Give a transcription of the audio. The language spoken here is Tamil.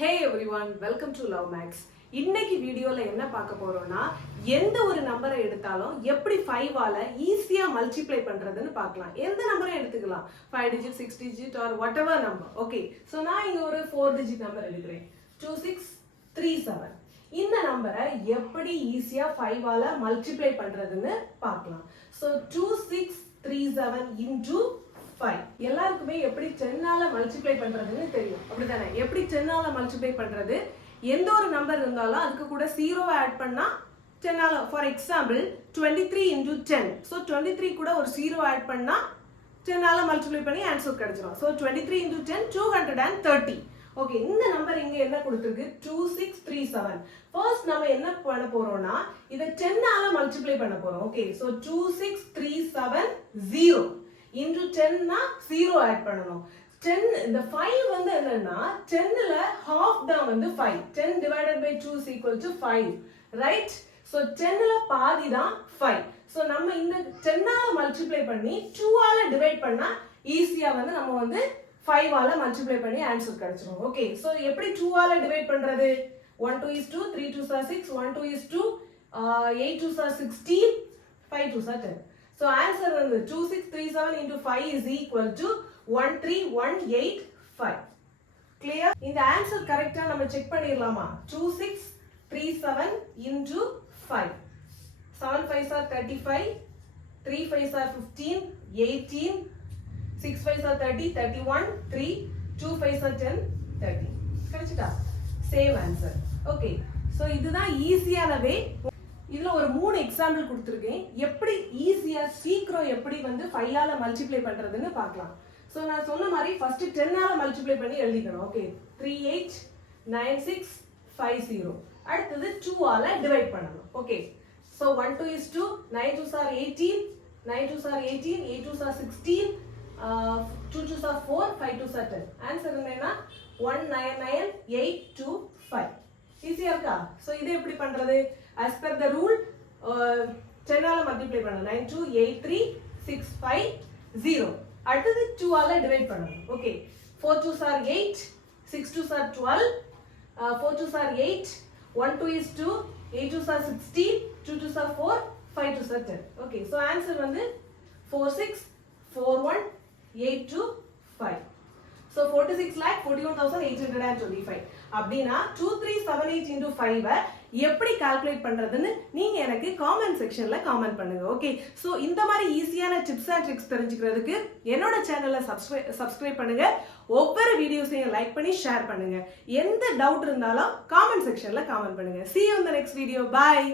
Hey everyone, welcome to Love Max. இன்னைக்கு வீடியோல என்ன பார்க்க போறோம்னா எந்த ஒரு நம்பரை எடுத்தாலும் எப்படி 5 ஆல ஈஸியா மல்டிப்ளை பண்றதுன்னு பார்க்கலாம். எந்த நம்பரை எடுத்துக்கலாம், 5 digit, 6 digit or whatever number. Okay, so நான் இங்க ஒரு 4 digit நம்பர் எடுக்கிறேன், 2637. இந்த நம்பரை எப்படி ஈஸியா 5 ஆல மல்டிப்ளை பண்றதுன்னு பார்க்கலாம். So 2637 into 5 எல்லாருக்குமே எப்படி 10 ஆல மல்டிப்ளை பண்றதுன்னு தெரியும், அப்படிதானே? எப்படி 10 ஆல மல்டிப்ளை பண்றது, எந்த ஒரு நம்பர் இருந்தாலும் அதுக்கு கூட 0 ஆட் பண்ணா 10 ஆல, ஃபார் எக்ஸாம்பிள் 23 into 10, so 23 கூட ஒரு 0 ஆட் பண்ணா 10 ஆல மல்டிப்ளை பண்ணி ஆன்சர் கிடைச்சிரும். so 23 into 10 230. ஓகே, இந்த நம்பர் இங்க என்ன கொடுத்திருக்கு, 2637. ஃபர்ஸ்ட் நம்ம என்ன பண்ண போறோம்னா இத 10 ஆல மல்டிப்ளை பண்ண போறோம். ஓகே, so 26370 into 10 னா 0 ஆட் பண்ணனும். 10 இந்த 5 வந்து என்னன்னா 10 ல half தான் வந்து 5. 10 divided by 2 is equal to 5, right? so 10 ல பாதி தான் 5. so நம்ம இந்த 10 ஆல மல்டிப்ளை பண்ணி 2 ஆல டிவைட் பண்ணா ஈஸியா வந்து நம்ம வந்து 5 ஆல மல்டிப்ளை பண்ணி ஆன்சர் கிடைச்சிரும். ஓகே, so எப்படி 2 ஆல டிவைட் பண்றது, 1 2 is 2, 3 2 are 6, 1 2 is 2, 8 2 are 16, 5 2 are 10. so answer வந்து 2637 into 5 is equal to 13185. clear? இந்த ஆன்சர் கரெக்ட்டா நம்ம check பண்ணிரலாமா? 2637 into 5, 7 5s are 35, 3 5s are 15, 18, 6 5s are 30, 31, 3 2 5s are 10, 30. கிடைச்சிட்டா? Same answer. ஓகே, சோ இதுதான் ஈஸியான வே. இதுல ஒரு 3 எக்ஸாம்பிள் கொடுத்திருக்கேன், எப்படி ஈஸியா சீக்கிரம் எப்படி வந்து 5 ஆல மல்டிப்ளை பண்றதுன்னு பார்க்கலாம். சோ நான் சொன்ன மாதிரி ஃபர்ஸ்ட் 10 ஆல மல்டிப்ளை பண்ணி எழுதிக்கணும். ஓகே, 389650. அடுத்து 2 ஆல டிவைட் பண்ணனும். Okay, so 1 2 is 2, 9 2s are 18, 9 2s are 18, 8 2s are 16, 2 2s are 4, 5 2s are 10. Answer என்னன்னா 199825. ஈஸியா இருக்கா? சோ இது எப்படி பண்றது, as per the rule 10 ஆல மல்டிப்ளை பண்ணனும். 928365 அடுத்து 2 ஆல டிவைட் பண்ணனும். Okay, 4 2s are 8, 6 2s are 12, 4 2s are 8, 1 2 is 2, 8 2s are 16, 2 2s are 4, 5 2s are 10. Okay, so answer வந்து 464185. so 46,41,825. அப்படினா 2378 into 5 எப்படி கால்குலேட் பண்றதுன்னு நீங்க எனக்கு காமெண்ட் செக்ஷன்ல காமெண்ட் பண்ணுங்க. ஓகே, சோ இந்த மாதிரி ஈஸியான டிப்ஸ் அண்ட் ட்ரிக்ஸ் தெரிஞ்சுக்கிறதுக்கு என்னோட சேனலை சப்ஸ்கிரைப் பண்ணுங்க. ஒவ்வொரு வீடியோஸையும் லைக் பண்ணி ஷேர் பண்ணுங்க. எந்த டவுட் இருந்தாலும் காமெண்ட் செக்ஷன்ல காமெண்ட் பண்ணுங்க. see you in the next video. bye.